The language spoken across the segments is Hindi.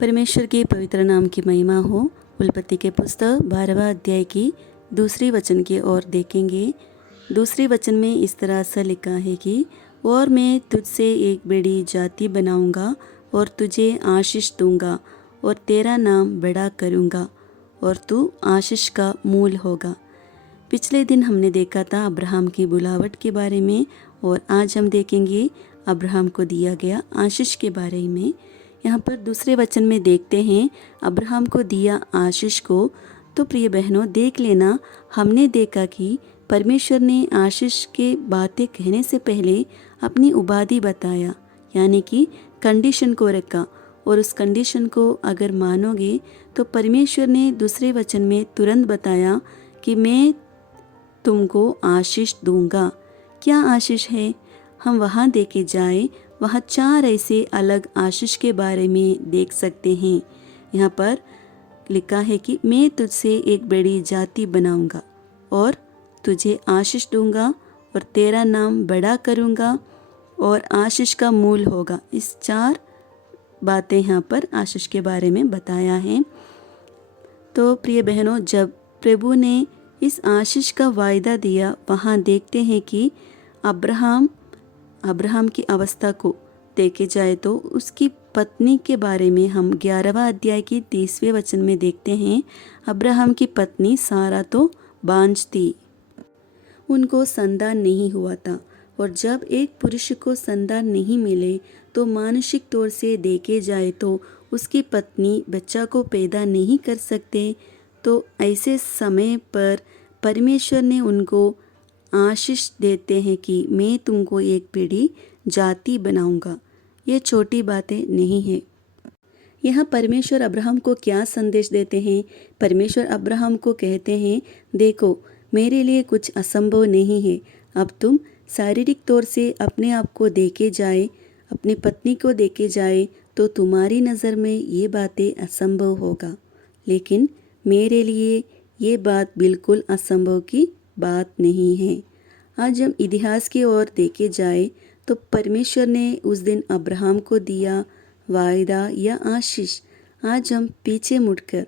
परमेश्वर के पवित्र नाम की महिमा हो। उल्पत्ति के पुस्तक 12वां अध्याय की दूसरी वचन की ओर देखेंगे। दूसरी वचन में इस तरह से लिखा है कि और मैं तुझसे एक बड़ी जाति बनाऊंगा और तुझे आशीष दूंगा और तेरा नाम बड़ा करूंगा और तू आशीष का मूल होगा। पिछले दिन हमने देखा था अब्राहम की बुलावट के बारे में और आज हम देखेंगे अब्राहम को दिया गया आशीष के बारे में। यहाँ पर दूसरे वचन में देखते हैं अब्राहम को दिया आशीष को। तो प्रिय बहनों, देख लेना, हमने देखा कि परमेश्वर ने आशीष के बातें कहने से पहले अपनी उपाधि बताया, यानी कि कंडीशन को रखा, और उस कंडीशन को अगर मानोगे तो परमेश्वर ने दूसरे वचन में तुरंत बताया कि मैं तुमको आशीष दूंगा। क्या आशीष है? हम वहाँ देखे जाए, वहाँ 4 ऐसे अलग आशीष के बारे में देख सकते हैं। यहाँ पर लिखा है कि मैं तुझसे एक बड़ी जाति बनाऊंगा और तुझे आशीष दूंगा और तेरा नाम बड़ा करूंगा और आशीष का मूल होगा। इस 4 बातें यहाँ पर आशीष के बारे में बताया है। तो प्रिय बहनों, जब प्रभु ने इस आशीष का वायदा दिया, वहाँ देखते हैं कि अब्राहम की अवस्था को देखे जाए तो उसकी पत्नी के बारे में हम 11वां अध्याय की 30वें वचन में देखते हैं। अब्राहम की पत्नी सारा तो बांझ थी, उनको संतान नहीं हुआ था, और जब एक पुरुष को संतान नहीं मिले तो मानसिक तौर से देखे जाए तो उसकी पत्नी बच्चा को पैदा नहीं कर सकते। तो ऐसे समय पर परमेश्वर ने उनको आशीष देते हैं कि मैं तुमको एक बड़ी जाति बनाऊंगा। ये छोटी बातें नहीं है। यहाँ परमेश्वर अब्राहम को क्या संदेश देते हैं? परमेश्वर अब्राहम को कहते हैं, देखो, मेरे लिए कुछ असंभव नहीं है। अब तुम शारीरिक तौर से अपने आप को देखे जाए, अपनी पत्नी को देखे जाए तो तुम्हारी नज़र में ये बातें असंभव होगा, लेकिन मेरे लिए ये बात बिल्कुल असंभव की बात नहीं है। आज हम इतिहास की ओर देखे जाए तो परमेश्वर ने उस दिन अब्राहम को दिया वायदा या आशीष, आज हम पीछे मुड़कर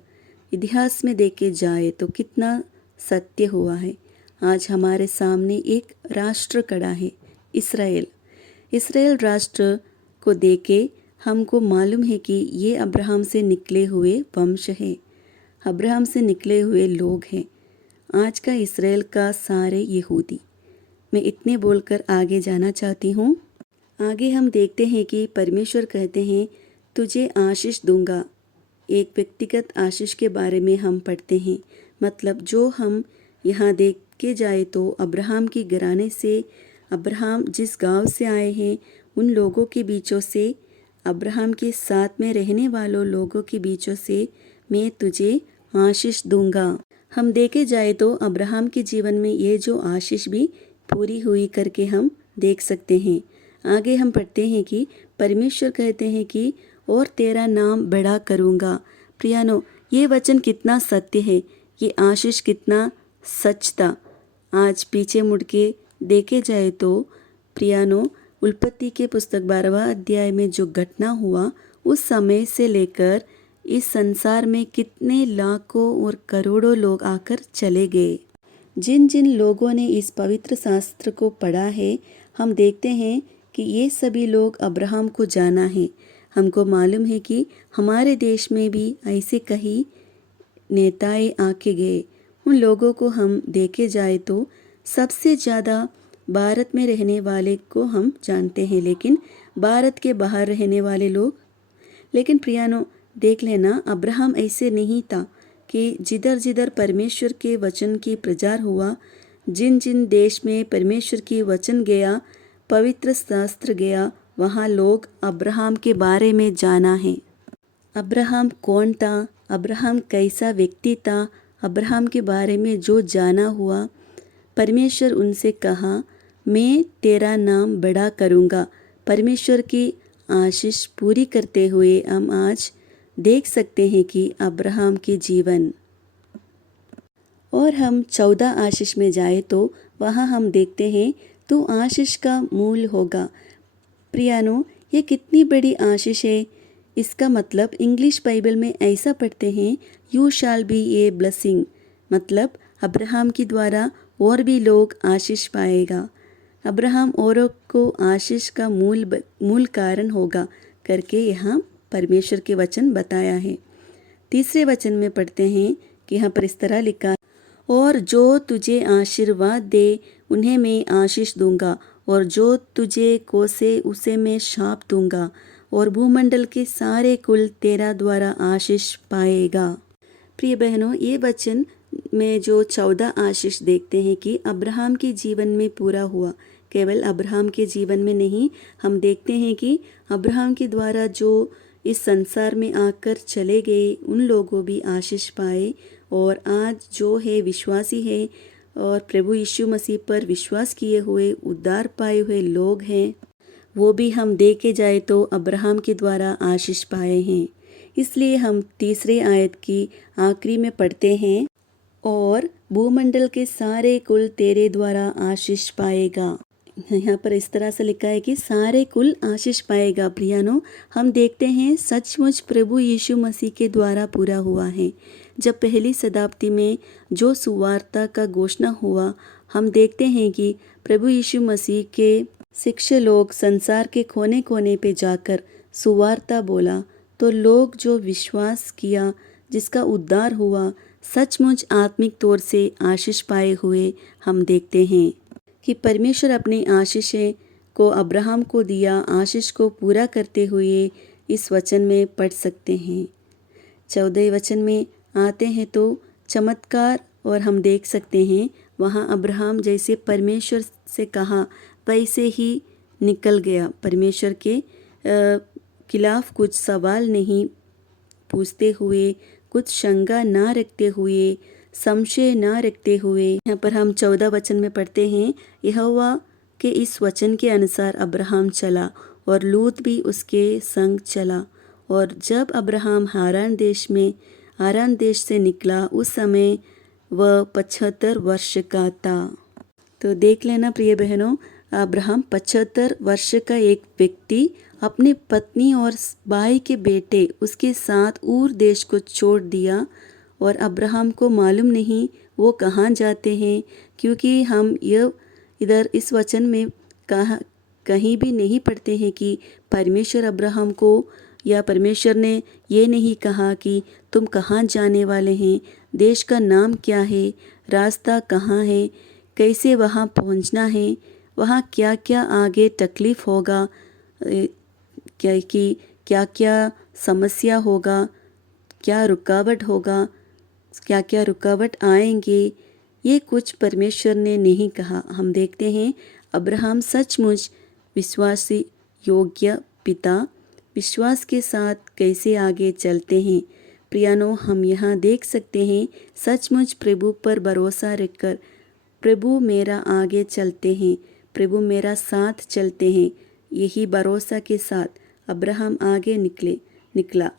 इतिहास में देखे जाए तो कितना सत्य हुआ है। आज हमारे सामने एक राष्ट्र खड़ा है, इसराइल राष्ट्र को देखे हमको मालूम है कि ये अब्राहम से निकले हुए वंश है, अब्राहम से निकले हुए लोग हैं। आज का इसराइल का सारे यहूदी। मैं इतने बोलकर आगे जाना चाहती हूँ। आगे हम देखते हैं कि परमेश्वर कहते हैं, तुझे आशीष दूंगा। एक व्यक्तिगत आशीष के बारे में हम पढ़ते हैं। मतलब जो हम यहाँ देखे जाए तो अब्राहम की घराने से, अब्राहम जिस गांव से आए हैं उन लोगों के बीचों से, अब्राहम के साथ में रहने वालों लोगों के बीचों से मैं तुझे आशीष दूंगा। हम देखे जाए तो अब्राहम के जीवन में ये जो आशीष भी पूरी हुई करके हम देख सकते हैं। आगे हम पढ़ते हैं कि परमेश्वर कहते हैं कि और तेरा नाम बड़ा करूँगा। प्रियानो, ये वचन कितना सत्य है, ये आशीष कितना सच था। आज पीछे मुड़ के देखे जाए तो प्रियानो, उल्पत्ति के पुस्तक 12वां अध्याय में जो घटना हुआ, उस समय से लेकर इस संसार में कितने लाखों और करोड़ों लोग आकर चले गए। जिन जिन लोगों ने इस पवित्र शास्त्र को पढ़ा है, हम देखते हैं कि ये सभी लोग अब्राहम को जाना है। हमको मालूम है कि हमारे देश में भी ऐसे कई नेताएं आके गए। उन लोगों को हम देखे जाए तो सबसे ज़्यादा भारत में रहने वाले को हम जानते हैं, लेकिन भारत के बाहर रहने वाले लोग, लेकिन प्रियानो देख लेना, अब्राहम ऐसे नहीं था कि जिधर जिधर परमेश्वर के वचन की प्रचार हुआ, जिन जिन देश में परमेश्वर की वचन गया, पवित्र शास्त्र गया, वहाँ लोग अब्राहम के बारे में जाना है। अब्राहम कौन था, अब्राहम कैसा व्यक्ति था, अब्राहम के बारे में जो जाना हुआ, परमेश्वर उनसे कहा, मैं तेरा नाम बड़ा करूँगा। परमेश्वर की आशीष पूरी करते हुए हम आज देख सकते हैं कि अब्राहम के जीवन। और हम 14 आशीष में जाए तो वहाँ हम देखते हैं तू आशीष का मूल होगा। प्रियानो, ये कितनी बड़ी आशीष है इसका मतलब इंग्लिश बाइबल में ऐसा पढ़ते हैं, you shall be a blessing, मतलब अब्राहम के द्वारा और भी लोग आशीष पाएगा। अब्राहम औरों को आशीष का मूल कारण होगा करके यहाँ परमेश्वर के वचन बताया है। तीसरे वचन में पढ़ते हैं कि यहाँ पर इस तरह लिखा, और जो तुझे आशीर्वाद दे उन्हें मैं आशीष दूंगा, और जो तुझे कोसे उसे मैं शाप दूंगा, और भूमंडल के सारे कुल तेरा द्वारा आशीष पाएगा। प्रिय बहनों, ये वचन में जो 14 आशीष देखते हैं कि अब्राहम के जीवन में पूरा हुआ। केवल अब्राहम के जीवन में नहीं, हम देखते हैं कि अब्राहम के द्वारा जो इस संसार में आकर चले गए उन लोगों भी आशीष पाए, और आज जो है विश्वासी है और प्रभु यीशु मसीह पर विश्वास किए हुए उद्धार पाए हुए लोग हैं, वो भी हम देखे जाए तो अब्राहम के द्वारा आशीष पाए हैं। इसलिए हम तीसरे आयत की आखिरी में पढ़ते हैं, और भूमंडल के सारे कुल तेरे द्वारा आशीष पाएगा। यहाँ पर इस तरह से लिखा है कि सारे कुल आशीष पाएगा। प्रियानो, हम देखते हैं सचमुच प्रभु यीशु मसीह के द्वारा पूरा हुआ है। जब पहली शताब्दी में जो सुवार्ता का घोषणा हुआ, हम देखते हैं कि प्रभु यीशु मसीह के शिष्य लोग संसार के कोने कोने पे जाकर सुवार्ता बोला, तो लोग जो विश्वास किया, जिसका उद्धार हुआ, सचमुच आत्मिक तौर से आशीष पाए हुए हम देखते हैं कि परमेश्वर अपनी आशीषें को अब्राहम को दिया। आशीष को पूरा करते हुए इस वचन में पढ़ सकते हैं। 14 वचन में आते हैं तो चमत्कार, और हम देख सकते हैं वहाँ अब्राहम जैसे परमेश्वर से कहा वैसे ही निकल गया। परमेश्वर के खिलाफ कुछ सवाल नहीं पूछते हुए, कुछ शंका ना रखते हुए, संशय ना रखते हुए, यहाँ पर हम 14 वचन में पढ़ते हैं, यहोवा के इस वचन के अनुसार अब्राहम चला, और लूत भी उसके संग चला। और जब अब्राहम हारान देश से निकला, उस समय वह 75 वर्ष का था। तो देख लेना प्रिय बहनों, अब्राहम 75 वर्ष का एक व्यक्ति अपनी पत्नी और भाई के बेटे उसके साथ ऊर देश को छोड़ दिया, और अब्राहम को मालूम नहीं वो कहाँ जाते हैं, क्योंकि हम यह इधर इस वचन में कहीं भी नहीं पढ़ते हैं कि परमेश्वर अब्राहम को या परमेश्वर ने ये नहीं कहा कि तुम कहाँ जाने वाले हैं, देश का नाम क्या है, रास्ता कहाँ है, कैसे वहाँ पहुँचना है, वहाँ क्या क्या आगे तकलीफ़ होगा, क्या क्या समस्या होगा, क्या रुकावट होगा, क्या क्या रुकावट आएंगे, ये कुछ परमेश्वर ने नहीं कहा। हम देखते हैं अब्राहम सचमुच विश्वासी योग्य पिता विश्वास के साथ कैसे आगे चलते हैं। प्रियानो, हम यहाँ देख सकते हैं सचमुच प्रभु पर भरोसा रखकर प्रभु मेरा आगे चलते हैं, प्रभु मेरा साथ चलते हैं, यही भरोसा के साथ अब्राहम आगे निकला।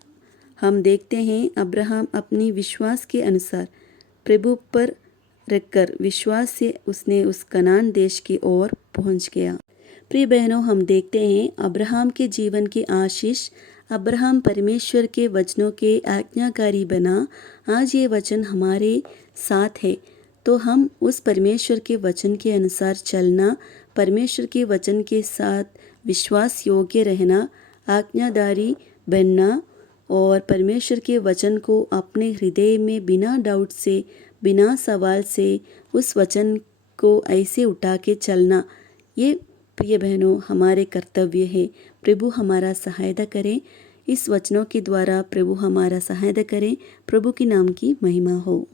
हम देखते हैं अब्राहम अपनी विश्वास के अनुसार प्रभु पर रखकर विश्वास से उसने उस कनान देश की ओर पहुंच गया। प्रिय बहनों, हम देखते हैं अब्राहम के जीवन की आशीष। अब्राहम परमेश्वर के वचनों के आज्ञाकारी बना। आज ये वचन हमारे साथ है, तो हम उस परमेश्वर के वचन के अनुसार चलना, परमेश्वर के वचन के साथ विश्वास योग्य रहना, आज्ञादारी बनना, और परमेश्वर के वचन को अपने हृदय में बिना डाउट से, बिना सवाल से उस वचन को ऐसे उठा के चलना, ये प्रिय बहनों हमारे कर्तव्य है। प्रभु हमारा सहायता करें, इस वचनों के द्वारा प्रभु हमारा सहायता करें। प्रभु के नाम की महिमा हो।